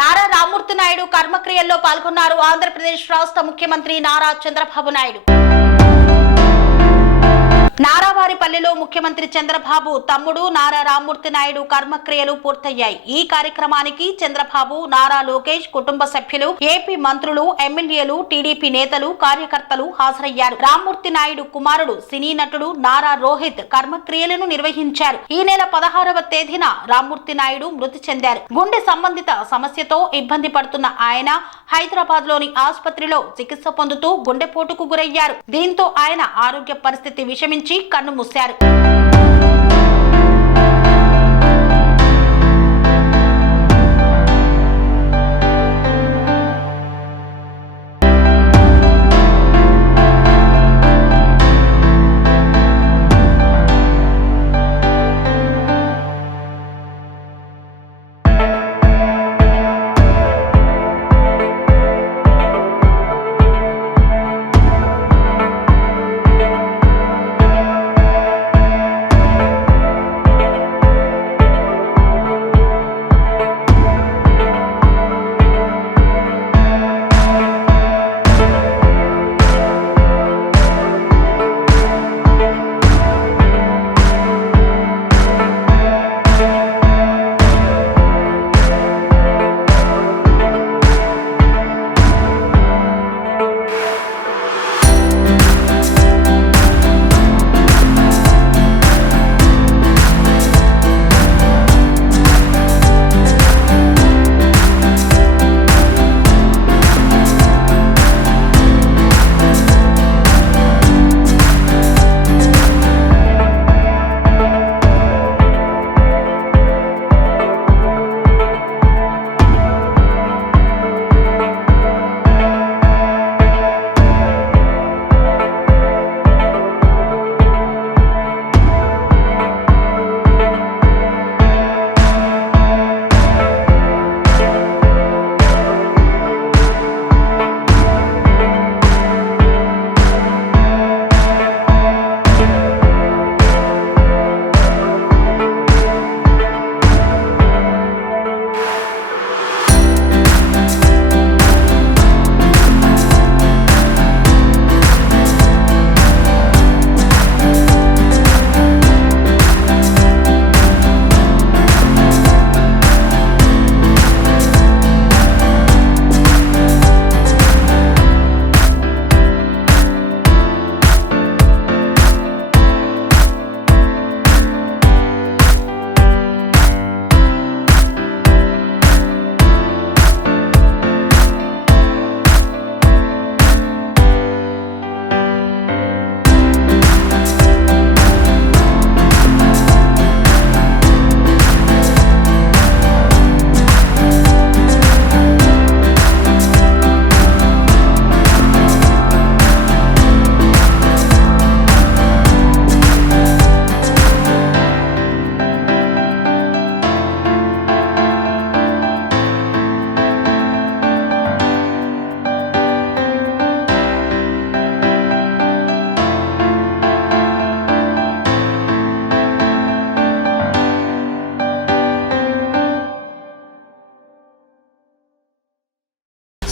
నారా రామూర్తి నాయుడు కర్మక్రియల్లో పాల్గొన్నారు. ఆంధ్రప్రదేశ్ రాష్ట్ర ముఖ్యమంత్రి నారా చంద్రబాబు నాయుడు. నారావారిపల్లిలో ముఖ్యమంత్రి చంద్రబాబు తమ్ముడు నారా రామ్మూర్తి నాయుడు కర్మక్రియలు పూర్తయ్యాయి. ఈ కార్యక్రమానికి చంద్రబాబు నారా లోకేష్ కుటుంబ సభ్యులు ఏపీ మంత్రులు ఎమ్మెల్యేలు టీడీపీ నేతలు కార్యకర్తలు హాజరయ్యారు. రామ్మూర్తి నాయుడు కుమారుడు సినీ నటుడు నారా రోహిత్ కర్మక్రియలను నిర్వహించారు. ఈ నెల పదహారవ తేదీన రామ్మూర్తి నాయుడు మృతి చెందారు. గుండె సంబంధిత సమస్యతో ఇబ్బంది పడుతున్న ఆయన హైదరాబాద్లోని ఆసుపత్రిలో చికిత్స పొందుతూ గుండెపోటుకు గురయ్యారు. దీంతో ఆయన ఆరోగ్య పరిస్థితి విషమించి కన్ను మూశారు.